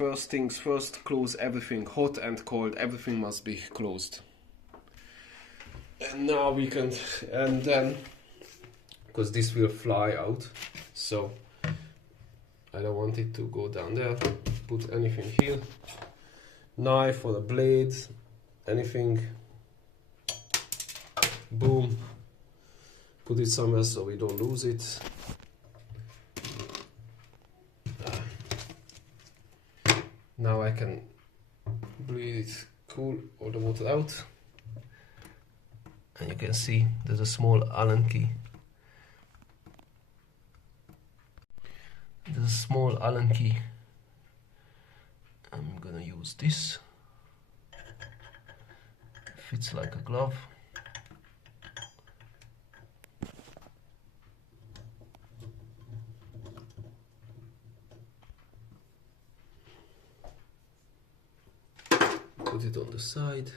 first things first, close everything, hot and cold, everything must be closed. And now we can, and then, because this will fly out, so I don't want it to go down there, put anything here, knife or a blade, anything, boom, put it somewhere so we don't lose it. Now I can bleed it cool, all the water out. And you can see there's a small Allen key. There's a small Allen key. I'm gonna use this. Fits like a glove. Put it on the side.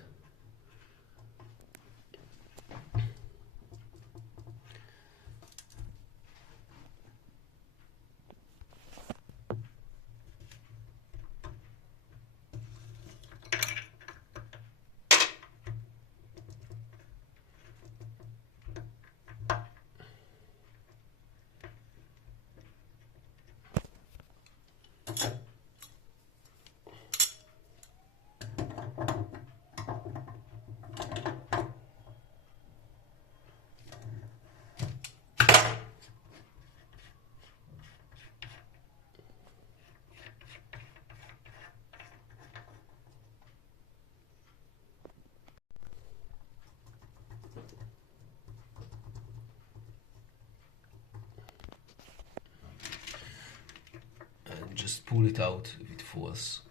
Just pull it out with force.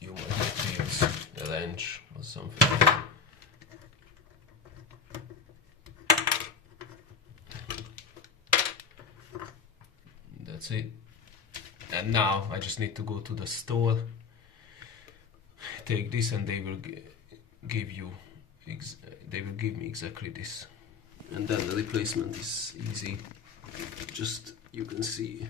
You might have to use a wrench or something. That's it. And now I just need to go to the store, take this, and they will give me exactly this. And then the replacement is easy. Just, you can see.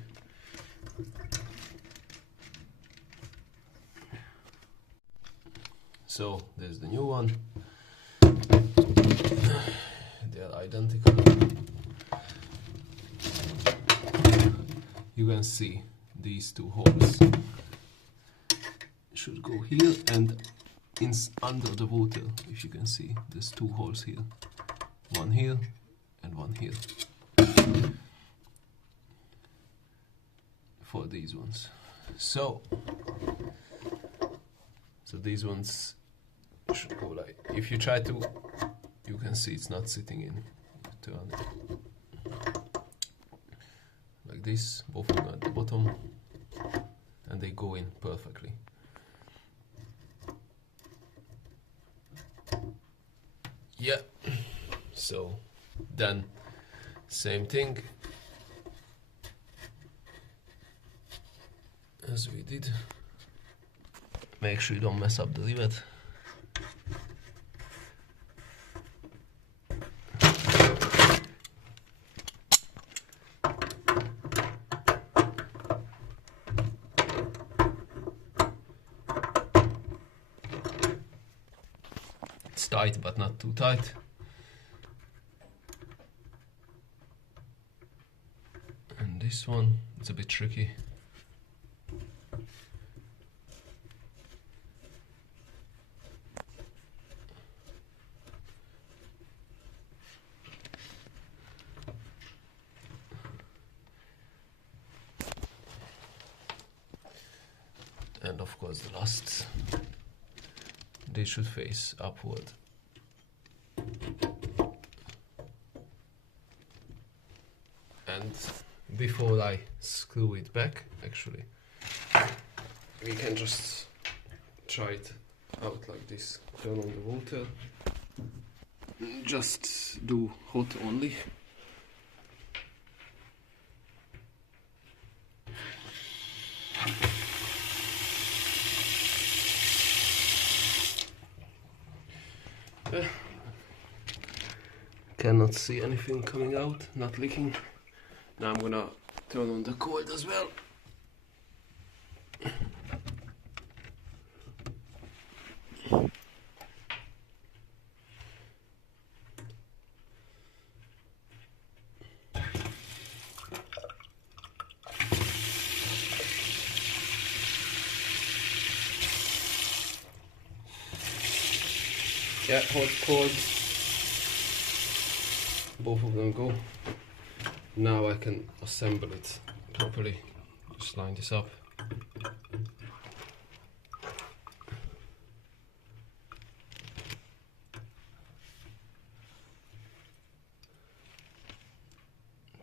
So there's the new one. They are identical. You can see these two holes should go here, and under the water, if you can see, there's two holes here. One here and one here. For these ones. So these ones should go like, if you try to, you can see it's not sitting in. Turn it like this, both of them at the bottom, and they go in perfectly. Yeah, so then same thing as we did. Make sure you don't mess up the rivet. It's tight, but not too tight. And this one, it's a bit tricky. And of course the lusts, they should face upward. And before I screw it back, actually, we can just try it out like this. Turn on the water, just do hot only. Cannot see anything coming out, not leaking. Now I'm gonna turn on the cold as well. Yeah, hot, cold. Both of them go. Now I can assemble it properly. Just line this up.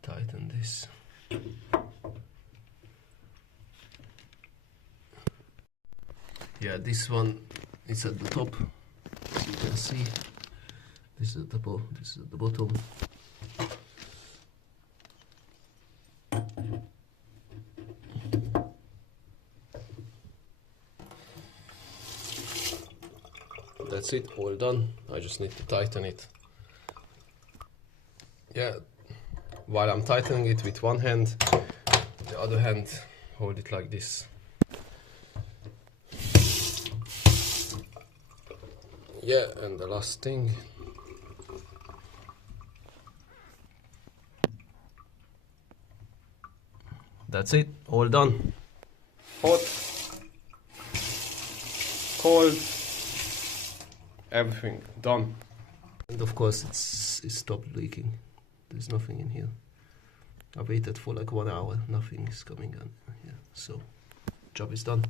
Tighten this. Yeah, this one is at the top, as you can see. This is at the this is at the bottom. That's it, all done. I just need to tighten it. Yeah, while I'm tightening it with one hand, the other hand hold it like this. Yeah, and the last thing. That's it, all done. Hot, cold, everything done. And of course it stopped leaking. There's nothing in here. I waited for like 1 hour, nothing is coming on here. So, job is done.